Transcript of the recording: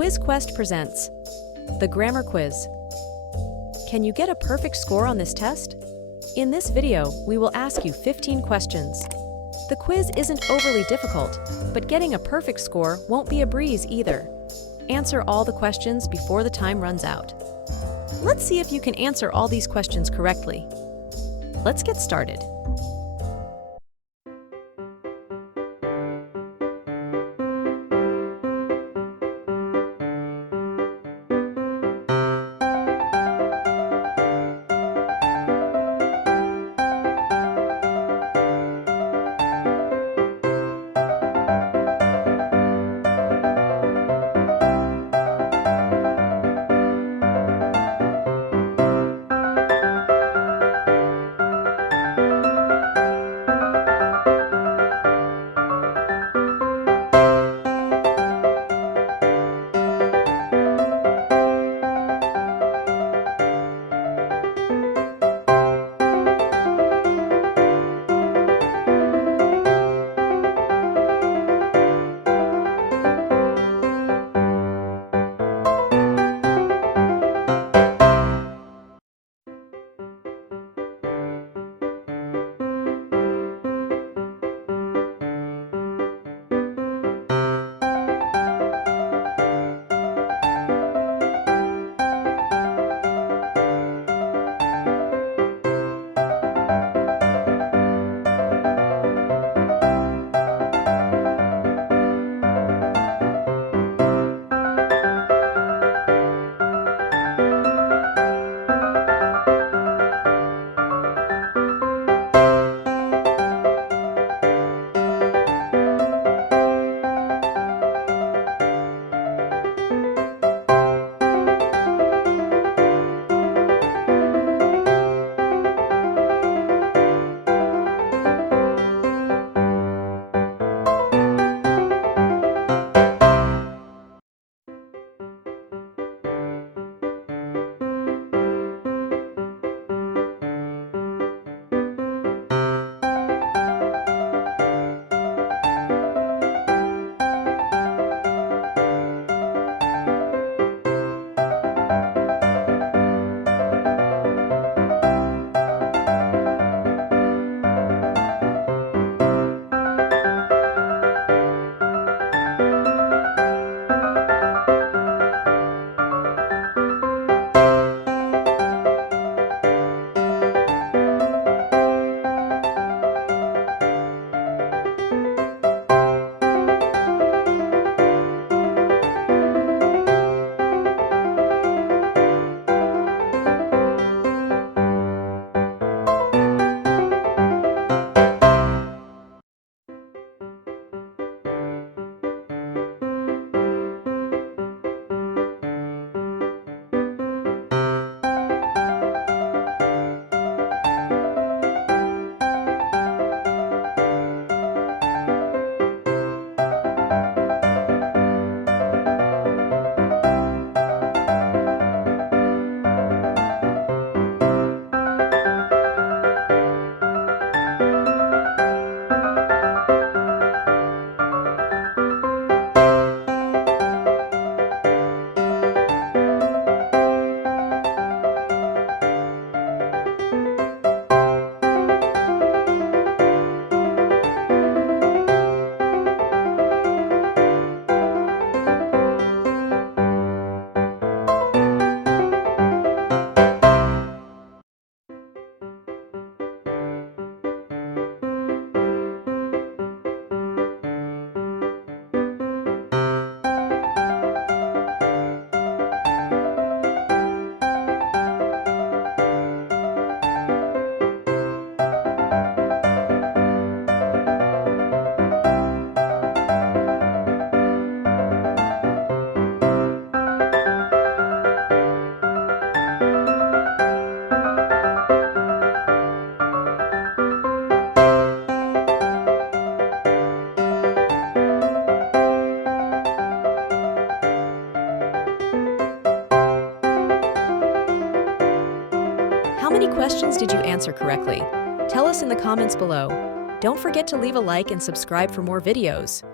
Quiz Quest presents the Grammar Quiz. Can you get a perfect score on this test? In this video, we will ask you 15 questions. The quiz isn't overly difficult, but getting a perfect score won't be a breeze either. Answer all the questions before the time runs out. Let's see if you can answer all these questions correctly. Let's get started. How many questions did you answer correctly? Tell us in the comments below. Don't forget to leave a like and subscribe for more videos.